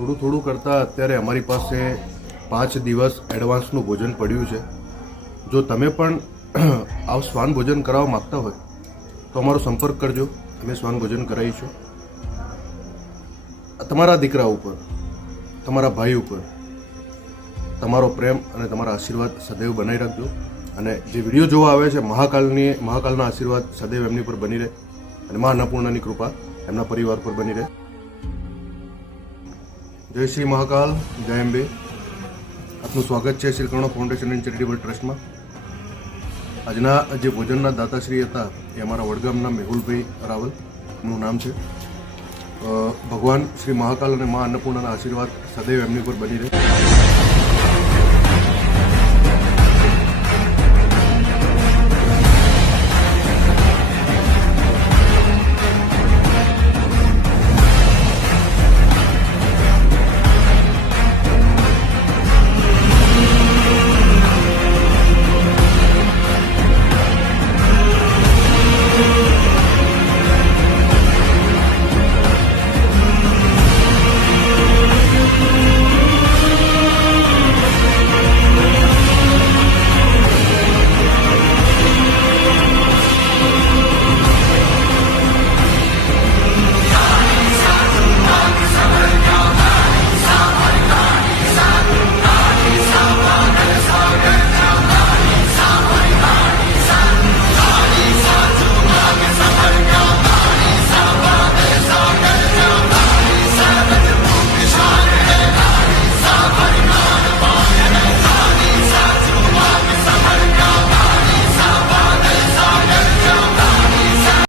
થોડું થોડું કરતાં અત્યારે અમારી પાસે 5 દિવસ એડવાન્સનું ભોજન પડ્યું છે. જો તમે પણ આવું શ્વાન ભોજન કરાવવા માગતા હોય તો અમારો સંપર્ક કરજો. અમે શ્વાન ભોજન કરાવીશું. તમારા દીકરા ઉપર, તમારા ભાઈ ઉપર તમારો પ્રેમ અને તમારા આશીર્વાદ સદૈવ બનાવી રાખજો. અને જે વિડીયો જોવા આવે છે, મહાકાલના આશીર્વાદ સદૈવ એમની પર બની રહે અને મા અન્નપૂર્ણાની કૃપા એમના પરિવાર પર બની રહે. જય શ્રી મહાકાલ, જય અંબે. આપનું સ્વાગત છે શ્રી કર્ણ ફાઉન્ડેશન એન્ડ ચેરિટેબલ ટ્રસ્ટમાં. આજના જે ભોજનના દાતાશ્રી હતા એ અમારા વડગામના મેહુલભાઈ રાવલ એમનું નામ છે. ભગવાન શ્રી મહાકાલ અને મા અન્નપૂર્ણાના આશીર્વાદ સદૈવ એમની પર બની રહે.